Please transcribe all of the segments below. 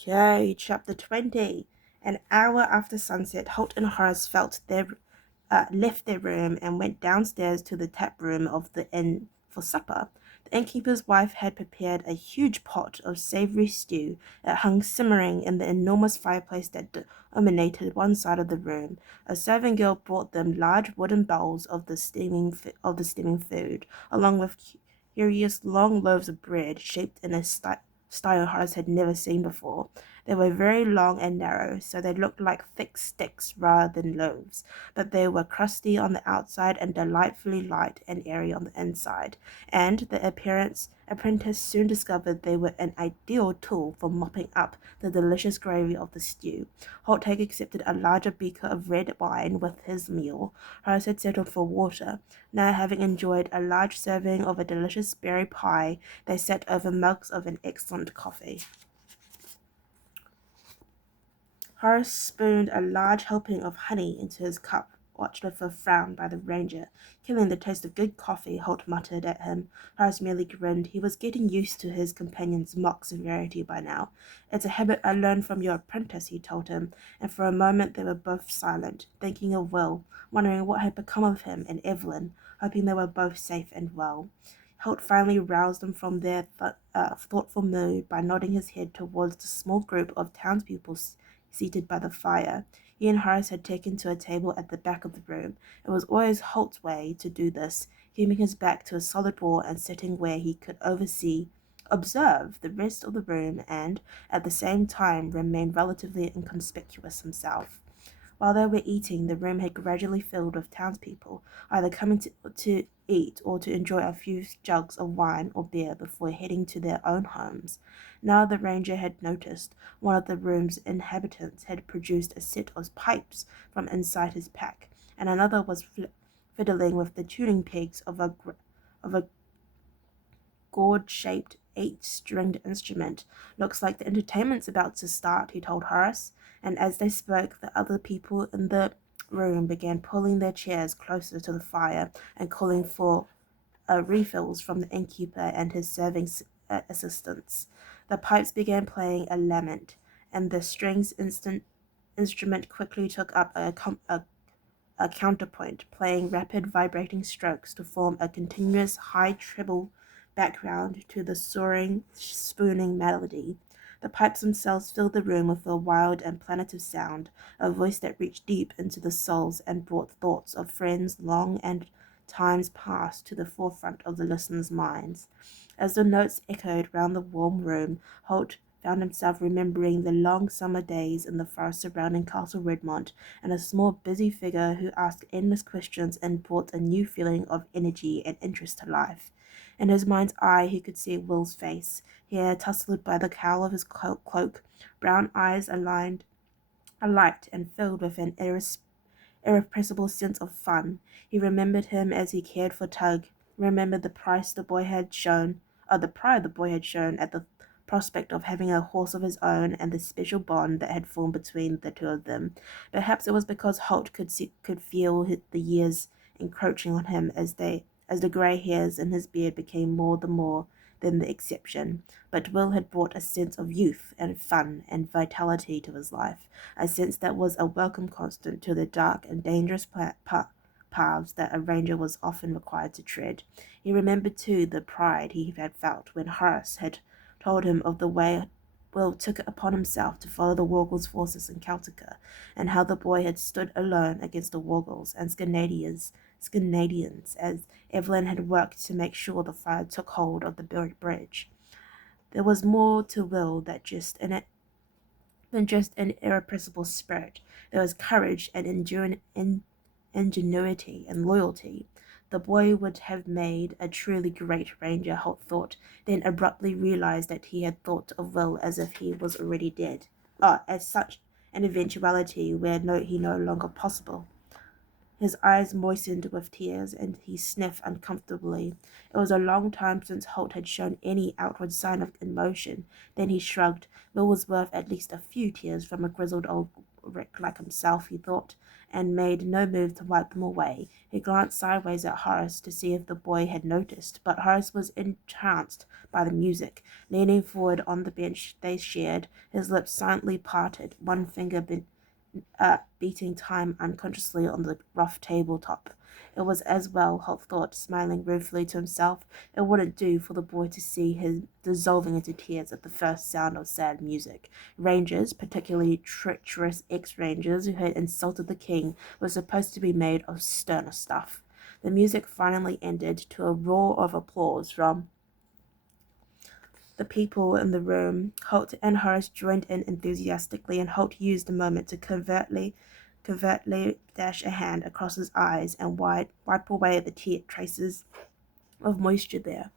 Okay, chapter 20. An hour after sunset, Holt and Horace left their room and went downstairs to the tap room of the inn for supper. The innkeeper's wife had prepared a huge pot of savory stew that hung simmering in the enormous fireplace that dominated one side of the room. A servant girl brought them large wooden bowls of the steaming food, along with curious long loaves of bread shaped in a style Horace had never seen before. They were very long and narrow, so they looked like thick sticks rather than loaves, but they were crusty on the outside and delightfully light and airy on the inside, and the apprentice soon discovered they were an ideal tool for mopping up the delicious gravy of the stew. Holt had accepted a larger beaker of red wine with his meal. Horace had settled for water. Now, having enjoyed a large serving of a delicious berry pie, they sat over mugs of an excellent coffee. Horace spooned a large helping of honey into his cup, watched with a frown by the ranger. Killing the taste of good coffee, Holt muttered at him. Horace merely grinned. He was getting used to his companion's mock severity by now. It's a habit I learned from your apprentice, he told him, and for a moment they were both silent, thinking of Will, wondering what had become of him and Evelyn, hoping they were both safe and well. Holt finally roused them from their thoughtful mood by nodding his head towards the small group of townspeople seated by the fire. He and Horace had taken to a table at the back of the room. It was always Holt's way to do this, keeping his back to a solid wall and sitting where he could observe the rest of the room and, at the same time, remain relatively inconspicuous himself. While they were eating, the room had gradually filled with townspeople, either coming to eat or to enjoy a few jugs of wine or beer before heading to their own homes. Now the ranger had noticed one of the room's inhabitants had produced a set of pipes from inside his pack, and another was fiddling with the tuning pegs of a gourd-shaped 8-stringed instrument. Looks like the entertainment's about to start, he told Horace, and as they spoke, the other people in the room began pulling their chairs closer to the fire and calling for refills from the innkeeper and his serving assistants. The pipes began playing a lament, and the instrument quickly took up a counterpoint, playing rapid vibrating strokes to form a continuous high treble background to the soaring, spooning melody. The pipes themselves filled the room with a wild and plaintive sound, a voice that reached deep into the souls and brought thoughts of friends long and times past to the forefront of the listeners' minds. As the notes echoed round the warm room, Holt found himself remembering the long summer days in the forest surrounding Castle Redmont, and a small busy figure who asked endless questions and brought a new feeling of energy and interest to life. In his mind's eye he could see Will's face, hair tousled by the cowl of his cloak, brown eyes alight and filled with an irrepressible sense of fun. He remembered him as he cared for Tug, remembered the pride the boy had shown at the prospect of having a horse of his own, and the special bond that had formed between the two of them. Perhaps it was because Holt could feel the years encroaching on him as the grey hairs in his beard became more than the exception. But Will had brought a sense of youth and fun and vitality to his life, a sense that was a welcome constant to the dark and dangerous paths that a ranger was often required to tread. He remembered, too, the pride he had felt when Horace had told him of the way Will took it upon himself to follow the Wargles' forces in Celtica, and how the boy had stood alone against the Wargles and Scandinavians as Evelyn had worked to make sure the fire took hold of the buried bridge. There was more to Will than just an irrepressible spirit. There was courage and ingenuity and loyalty. The boy would have made a truly great ranger, Holt thought, then abruptly realized that he had thought of Will as if he was already dead. As such an eventuality were he no longer possible. His eyes moistened with tears, and he sniffed uncomfortably. It was a long time since Holt had shown any outward sign of emotion. Then he shrugged. Will was worth at least a few tears from a grizzled old wreck like himself, he thought, and made no move to wipe them away. He glanced sideways at Horace to see if the boy had noticed, but Horace was entranced by the music. Leaning forward on the bench they shared, his lips silently parted, one finger beating time unconsciously on the rough tabletop. It was as well, Holt thought, smiling ruefully to himself. It wouldn't do for the boy to see him dissolving into tears at the first sound of sad music. Rangers, particularly treacherous ex-rangers who had insulted the king, were supposed to be made of sterner stuff. The music finally ended to a roar of applause from the people in the room. Holt and Horace joined in enthusiastically, and Holt used the moment to covertly dash a hand across his eyes and wipe away the traces of moisture there.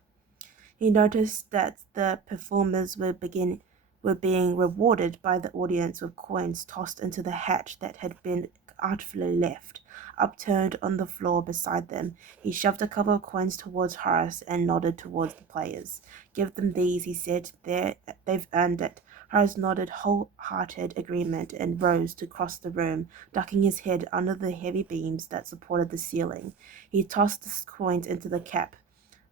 He noticed that the performers were being rewarded by the audience with coins tossed into the hat that had been artfully left, upturned on the floor beside them. He shoved a couple of coins towards Horace and nodded towards the players. "Give them these," he said. They've earned it." Horace nodded wholehearted agreement and rose to cross the room, ducking his head under the heavy beams that supported the ceiling. He tossed the coins into the cap,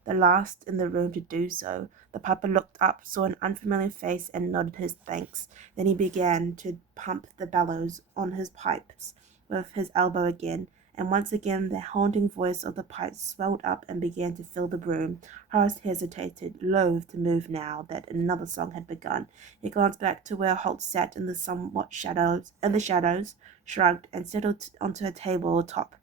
the last in the room to do so. The piper looked up, saw an unfamiliar face, and nodded his thanks. Then he began to pump the bellows on his pipes with his elbow again, and once again the haunting voice of the pipes swelled up and began to fill the room. Horace hesitated, loath to move now that another song had begun. He glanced back to where Holt sat in the shadows, shrugged, and settled onto a table top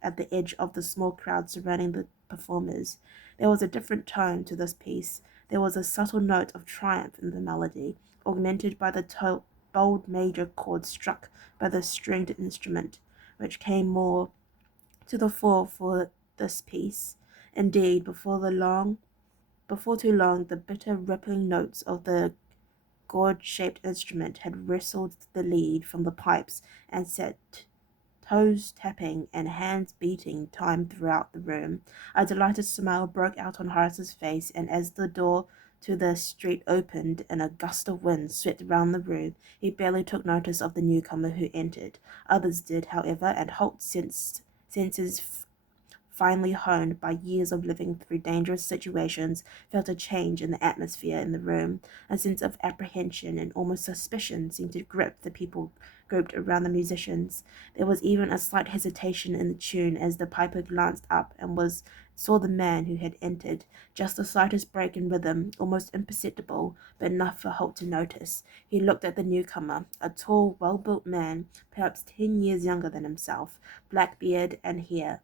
at the edge of the small crowd surrounding the performers. There was a different tone to this piece. There was a subtle note of triumph in the melody, augmented by the bold major chord struck by the stringed instrument, which came more to the fore for this piece. Indeed, before too long, the bitter rippling notes of the gourd-shaped instrument had wrestled the lead from the pipes and set toes tapping and hands beating time throughout the room. A delighted smile broke out on Horace's face, and as the door to the street opened and a gust of wind swept round the room, he barely took notice of the newcomer who entered. Others did, however, and Holt's senses finely honed by years of living through dangerous situations, felt a change in the atmosphere in the room. A sense of apprehension and almost suspicion seemed to grip the people grouped around the musicians. There was even a slight hesitation in the tune as the piper glanced up and saw the man who had entered. Just the slightest break in rhythm, almost imperceptible, but enough for Holt to notice. He looked at the newcomer, a tall, well-built man, perhaps 10 years younger than himself, black beard and hair,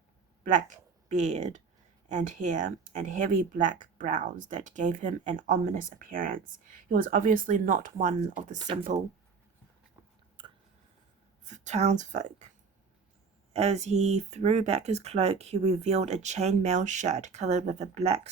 and heavy black brows that gave him an ominous appearance. He was obviously not one of the simple townsfolk. As he threw back his cloak, he revealed a chain-mail shirt covered with a black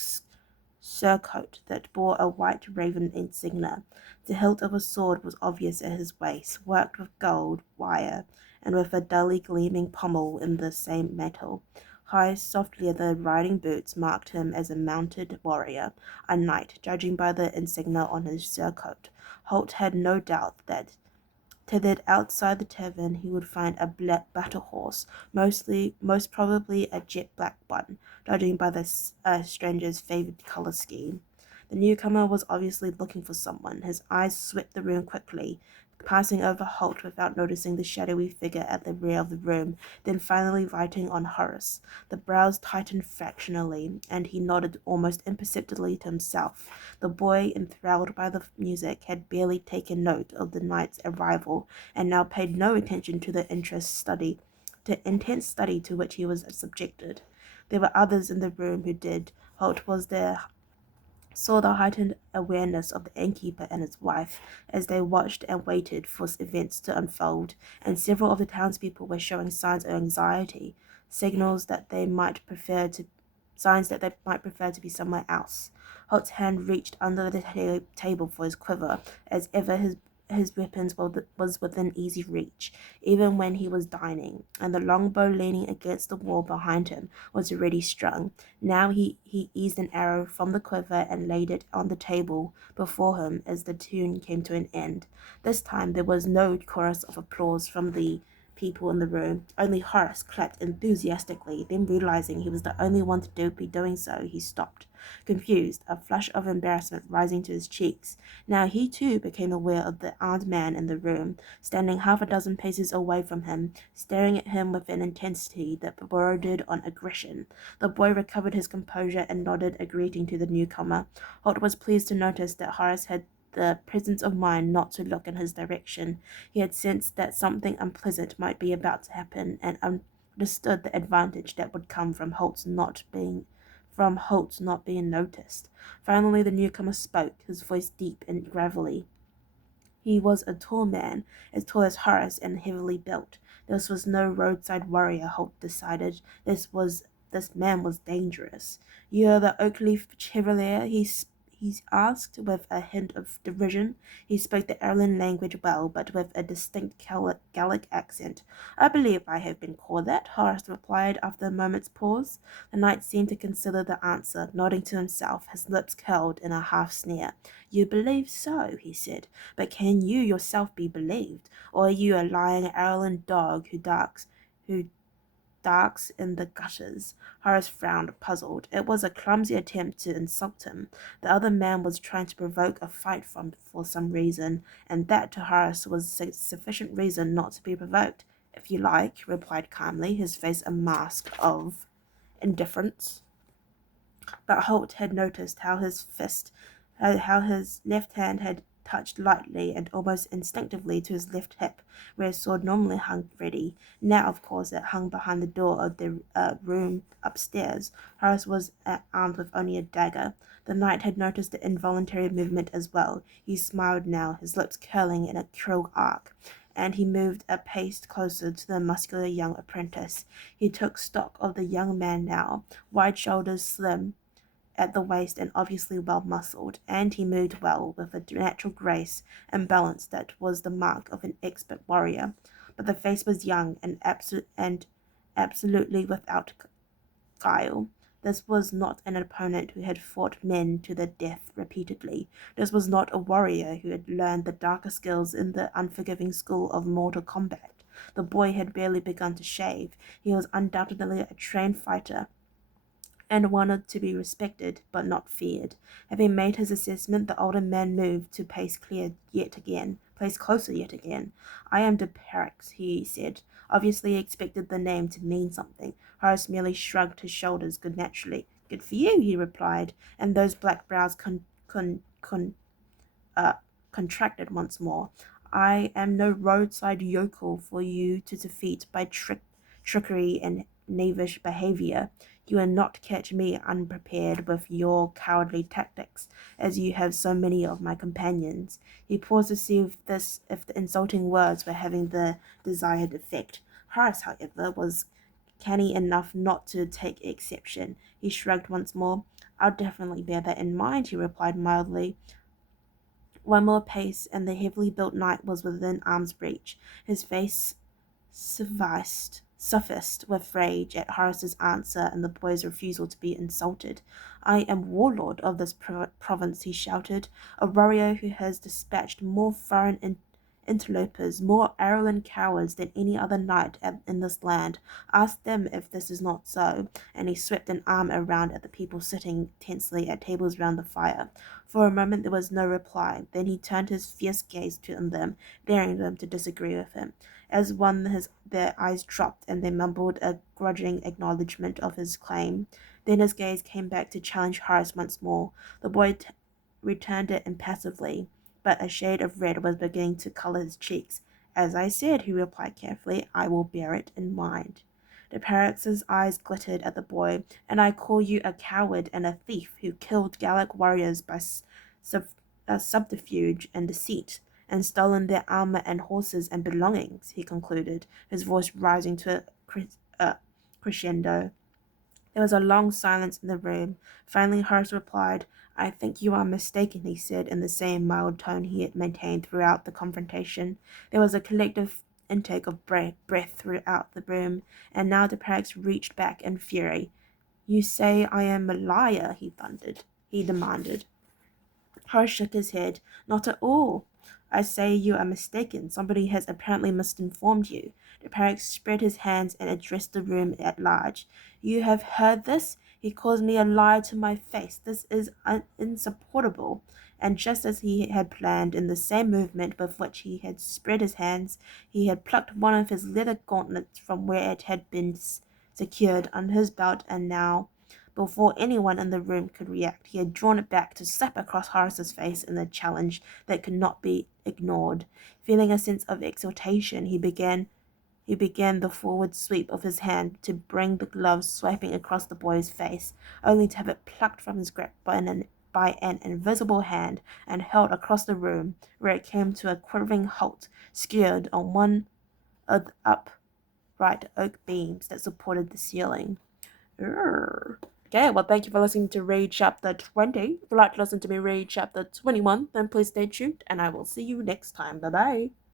surcoat that bore a white raven insignia. The hilt of a sword was obvious at his waist, worked with gold wire, and with a dully gleaming pommel in the same metal. High, soft leather riding boots marked him as a mounted warrior, a knight, judging by the insignia on his surcoat. Holt had no doubt that tethered outside the tavern he would find a black battle horse, most probably a jet black one, judging by the stranger's favored color scheme. The newcomer was obviously looking for someone. His eyes swept the room quickly, passing over Holt without noticing the shadowy figure at the rear of the room, then finally lighting on Horace. The brows tightened fractionally, and he nodded almost imperceptibly to himself. The boy, enthralled by the music, had barely taken note of the knight's arrival, and now paid no attention to the intense study to which he was subjected. There were others in the room who did. Holt saw the heightened awareness of the innkeeper and his wife as they watched and waited for events to unfold, and several of the townspeople were showing signs of anxiety, signs that they might prefer to be somewhere else. Holt's hand reached under the table for his quiver, as ever his weapons was within easy reach, even when he was dining, and the longbow leaning against the wall behind him was already strung. Now he eased an arrow from the quiver and laid it on the table before him as the tune came to an end. This time there was no chorus of applause from the people in the room. Only Horace clapped enthusiastically. Then, realizing he was the only one to be doing so, he stopped, confused, a flush of embarrassment rising to his cheeks. Now he too became aware of the armed man in the room, standing half a dozen paces away from him, staring at him with an intensity that bordered on aggression. The boy recovered his composure and nodded a greeting to the newcomer. Holt was pleased to notice that Horace had the presence of mind not to look in his direction. He had sensed that something unpleasant might be about to happen, and understood the advantage that would come from Holt's not being noticed. Finally the newcomer spoke, his voice deep and gravelly. He was a tall man, as tall as Horace and heavily built. This was no roadside warrior, Holt decided. This man was dangerous. You are the Oakleaf Chevalier, he asked, with a hint of derision. He spoke the Erlin language well, but with a distinct Gallic accent. I believe I have been called that, Horace replied after a moment's pause. The knight seemed to consider the answer, nodding to himself, his lips curled in a half sneer. You believe so, he said, but can you yourself be believed? Or are you a lying Erlin dog who darks in the gutters? Horace frowned, puzzled. It was a clumsy attempt to insult him. The other man was trying to provoke a fight for some reason, and that to Horace was sufficient reason not to be provoked. If you like, replied calmly, his face a mask of indifference. But Holt had noticed how his left hand had touched lightly and almost instinctively to his left hip, where his sword normally hung ready. Now, of course, it hung behind the door of the room upstairs. Horace was armed with only a dagger. The knight had noticed the involuntary movement as well. He smiled now, his lips curling in a cruel arc, and he moved a pace closer to the muscular young apprentice. He took stock of the young man now, wide shoulders, slim at the waist and obviously well muscled, and he moved well, with a natural grace and balance that was the mark of an expert warrior. But the face was young and absolutely without guile. This was not an opponent who had fought men to the death repeatedly. This was not a warrior who had learned the darker skills in the unforgiving school of mortal combat. The boy had barely begun to shave. He was undoubtedly a trained fighter, and wanted to be respected but not feared. Having made his assessment, the older man moved to place closer yet again. I am de Perix, he said. Obviously he expected the name to mean something. Horace merely shrugged his shoulders good-naturedly. Good for you, he replied, and those black brows contracted once more. I am no roadside yokel for you to defeat by trickery and knavish behavior. You will not catch me unprepared with your cowardly tactics, as you have so many of my companions. He paused to see if the insulting words were having the desired effect. Horace, however, was canny enough not to take exception. He shrugged once more. I'll definitely bear that in mind, he replied mildly. One more pace, and the heavily built knight was within arm's reach. His face suffused with rage at Horace's answer and the boy's refusal to be insulted. I am warlord of this province, he shouted, a warrior who has dispatched more foreign interlopers, more Ireland cowards than any other knight in this land. Ask them if this is not so. And he swept an arm around at the people sitting tensely at tables round the fire. For a moment there was no reply. Then he turned his fierce gaze to them, daring them to disagree with him. As one, their eyes dropped, and they mumbled a grudging acknowledgment of his claim. Then his gaze came back to challenge Horace once more. The boy returned it impassively, but a shade of red was beginning to colour his cheeks. As I said, he replied carefully, I will bear it in mind. De Perix's eyes glittered at the boy. And I call you a coward and a thief who killed Gallic warriors by subterfuge and deceit, and stolen their armor and horses and belongings, he concluded, his voice rising to a crescendo. There was a long silence in the room. Finally Horace replied, "I think you are mistaken," he said in the same mild tone he had maintained throughout the confrontation. There was a collective intake of breath throughout the room, and now the Prags reached back in fury. "You say I am a liar," he demanded. Horace shook his head. "Not at all. I say you are mistaken. Somebody has apparently misinformed you." The parrot spread his hands and addressed the room at large. "You have heard this? He calls me a liar to my face. This is insupportable." And just as he had planned, in the same movement with which he had spread his hands, he had plucked one of his leather gauntlets from where it had been secured under his belt, and now, before anyone in the room could react, he had drawn it back to slap across Horace's face in a challenge that could not be ignored. Feeling a sense of exultation, he began the forward sweep of his hand to bring the glove swiping across the boy's face, only to have it plucked from his grip by an invisible hand and held across the room, where it came to a quivering halt, skewered on one of the upright oak beams that supported the ceiling. Urgh. Okay, well, thank you for listening to Read Chapter 20. If you'd like to listen to me read Chapter 21, then please stay tuned, and I will see you next time. Bye bye.